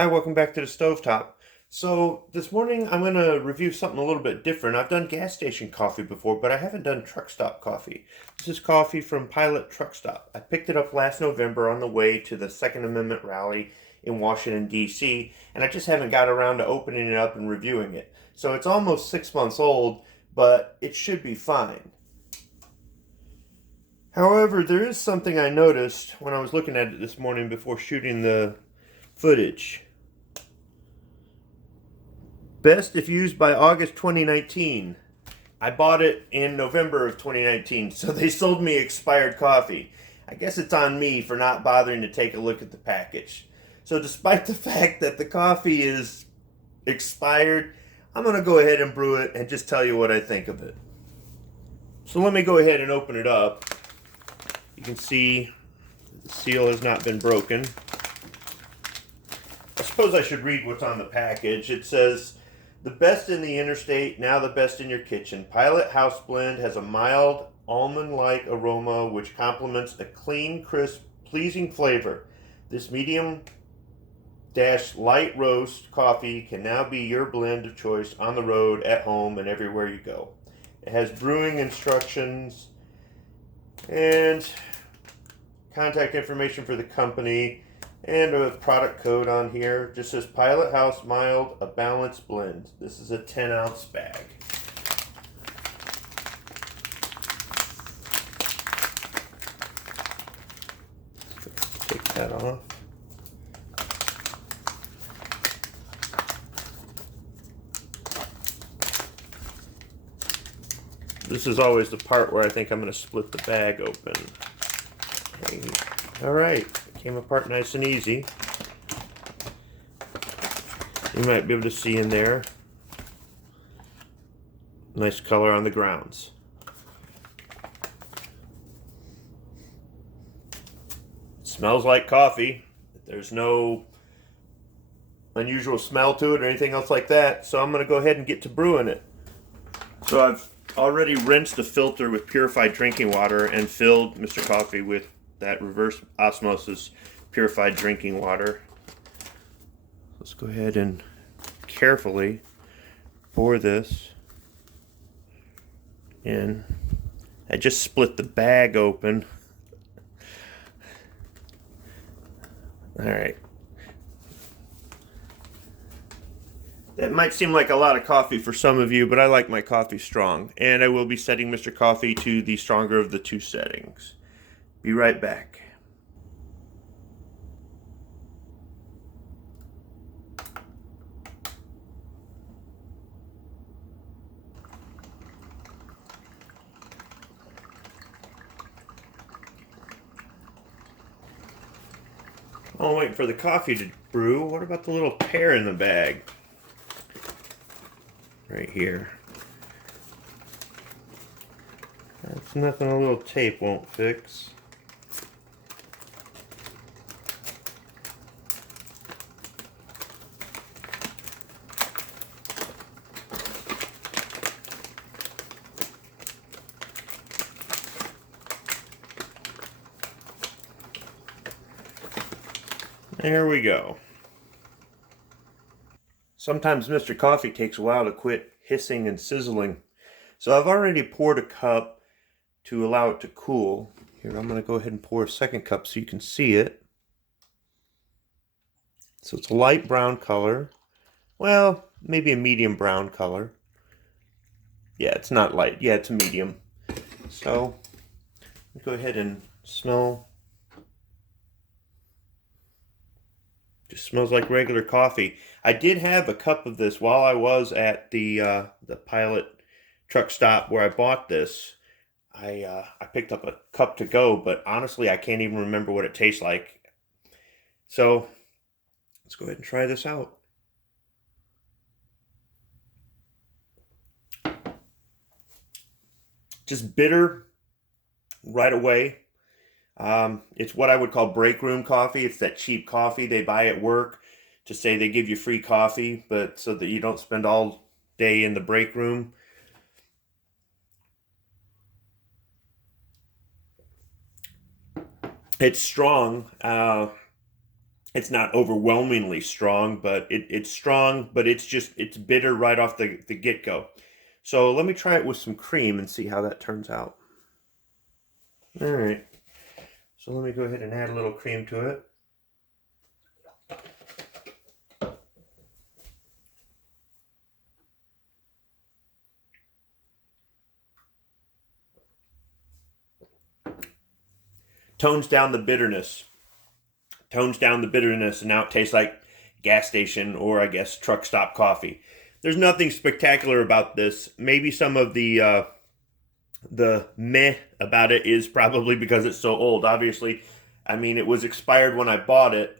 Hi, welcome back to the Stovetop. So this morning I'm going to review something a little bit different. I've done gas station coffee before, but I haven't done truck stop coffee. This is coffee from Pilot Truck Stop. I picked it up last November on the way to the Second Amendment rally in Washington, D.C., and I just haven't got around to opening it up and reviewing it. So it's almost 6 months old, but it should be fine. However, there is something I noticed when I was looking at it this morning before shooting the footage. Best if used by August 2019. I bought it in November of 2019, so they sold me expired coffee. I guess it's on me for not bothering to take a look at the package. So despite the fact that the coffee is expired, I'm going to go ahead and brew it and just tell you what I think of it. So let me go ahead and open it up. You can see the seal has not been broken. I suppose I should read what's on the package. It says, "The best in the interstate, now the best in your kitchen. Pilot House Blend has a mild almond-like aroma which complements a clean, crisp, pleasing flavor. This medium-light roast coffee can now be your blend of choice on the road, at home, and everywhere you go." It has brewing instructions and contact information for the company and a product code on here. It just says Pilot House Mild, a balanced blend. This is a 10-ounce bag. Take that off. This is always the part where I think I'm going to split the bag open. Okay. All right. Came apart nice and easy. You might be able to see in there. Nice color on the grounds. It smells like coffee. There's no unusual smell to it or anything else like that. So I'm going to go ahead and get to brewing it. So I've already rinsed the filter with purified drinking water and filled Mr. Coffee with that reverse osmosis purified drinking water. Let's go ahead and carefully pour this in. I just split the bag open. All right. That might seem like a lot of coffee for some of you, but I like my coffee strong, and I will be setting Mr. Coffee to the stronger of the two settings. Be right back. Oh, I'm waiting for the coffee to brew. What about the little pear in the bag? Right here. That's nothing a little tape won't fix. There we go. Sometimes Mr. Coffee takes a while to quit hissing and sizzling. So I've already poured a cup to allow it to cool. Here, I'm going to go ahead and pour a second cup so you can see it. So it's a light brown color. Well, maybe a medium brown color. Yeah, it's not light. Yeah, it's a medium. So go ahead and smell. Just smells like regular coffee. I did have a cup of this while I was at the Pilot truck stop where I bought this. I picked up a cup to go, but honestly, I can't even remember what it tastes like. So let's go ahead and try this out. Just bitter right away. It's what I would call break room coffee. It's that cheap coffee they buy at work to say they give you free coffee, but so that you don't spend all day in the break room. It's strong. It's not overwhelmingly strong, but it's strong, but it's bitter right off the get-go. So let me try it with some cream and see how that turns out. All right. So let me go ahead and add a little cream to it. Tones down the bitterness. Tones down the bitterness, and now it tastes like gas station or I guess truck stop coffee. There's nothing spectacular about this. Maybe some of the meh about it is probably because it's so old. Obviously, I mean, it was expired when I bought it.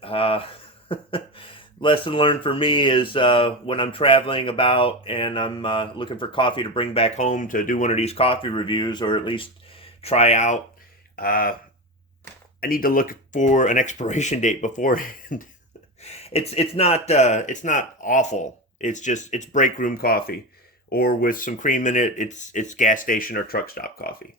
Lesson learned for me is when I'm traveling about and I'm looking for coffee to bring back home to do one of these coffee reviews or at least try out, I need to look for an expiration date beforehand. It's not awful. It's break room coffee, or with some cream in it. It's gas station or truck stop coffee.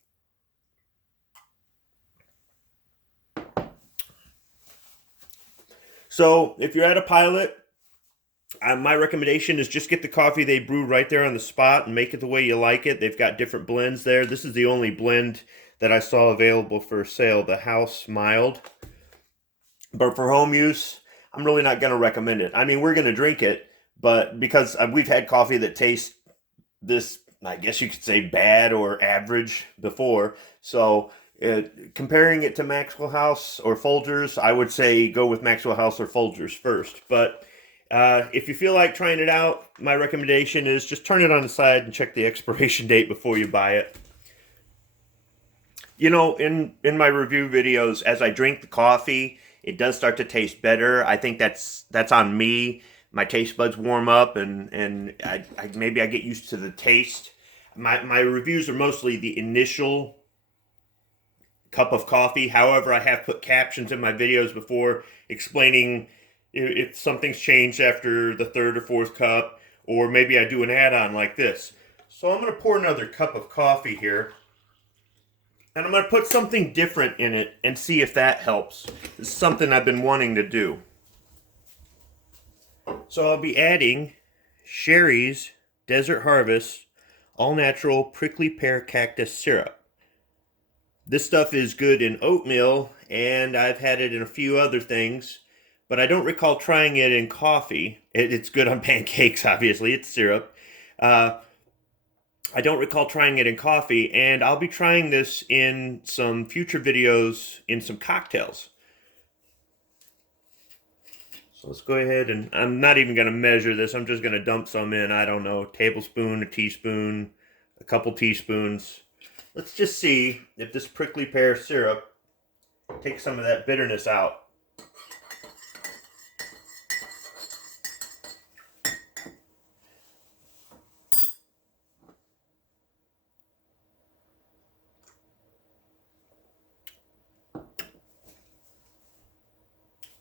So if you're at a pilot, my recommendation is just get the coffee they brew right there on the spot and make it the way you like it. They've got different blends there. This is the only blend that I saw available for sale, the House Mild. But for home use, I'm really not going to recommend it. I mean, we're going to drink it, but because we've had coffee that tastes this, I guess you could say, bad or average before. So comparing it to Maxwell House or Folgers, I would say go with Maxwell House or Folgers first. But if you feel like trying it out, my recommendation is just turn it on the side and check the expiration date before you buy it. You know, in my review videos, as I drink the coffee, it does start to taste better. I think that's on me. My taste buds warm up, and maybe I get used to the taste. My reviews are mostly the initial cup of coffee. However, I have put captions in my videos before explaining if something's changed after the third or fourth cup, or maybe I do an add-on like this. So I'm going to pour another cup of coffee here. And I'm going to put something different in it and see if that helps. It's something I've been wanting to do. So I'll be adding Cheri's Desert Harvest All Natural Prickly Pear Cactus Syrup. This stuff is good in oatmeal, and I've had it in a few other things, but I don't recall trying it in coffee. It's good on pancakes, obviously. It's syrup. I don't recall trying it in coffee, and I'll be trying this in some future videos in some cocktails. So let's go ahead, and I'm not even going to measure this. I'm just going to dump some in. I don't know, a tablespoon, a teaspoon, a couple teaspoons. Let's just see if this prickly pear syrup takes some of that bitterness out.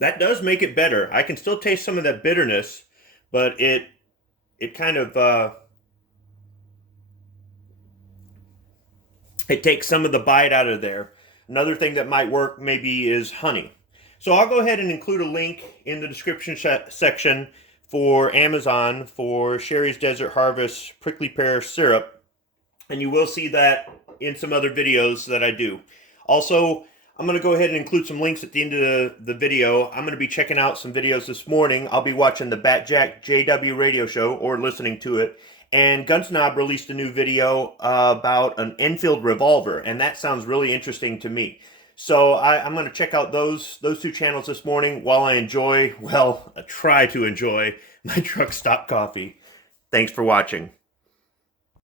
That does make it better. I can still taste some of that bitterness, but it kind of it takes some of the bite out of there. Another thing that might work maybe is honey. So I'll go ahead and include a link in the description section for Amazon for Cheri's Desert Harvest Prickly Pear Syrup, and you will see that in some other videos that I do. Also, I'm going to go ahead and include some links at the end of the video. I'm going to be checking out some videos this morning. I'll be watching the Batjack JW radio show or listening to it. And Snob released a new video about an Enfield revolver, and that sounds really interesting to me. So I'm going to check out those two channels this morning while I try to enjoy my truck stop coffee. Thanks for watching.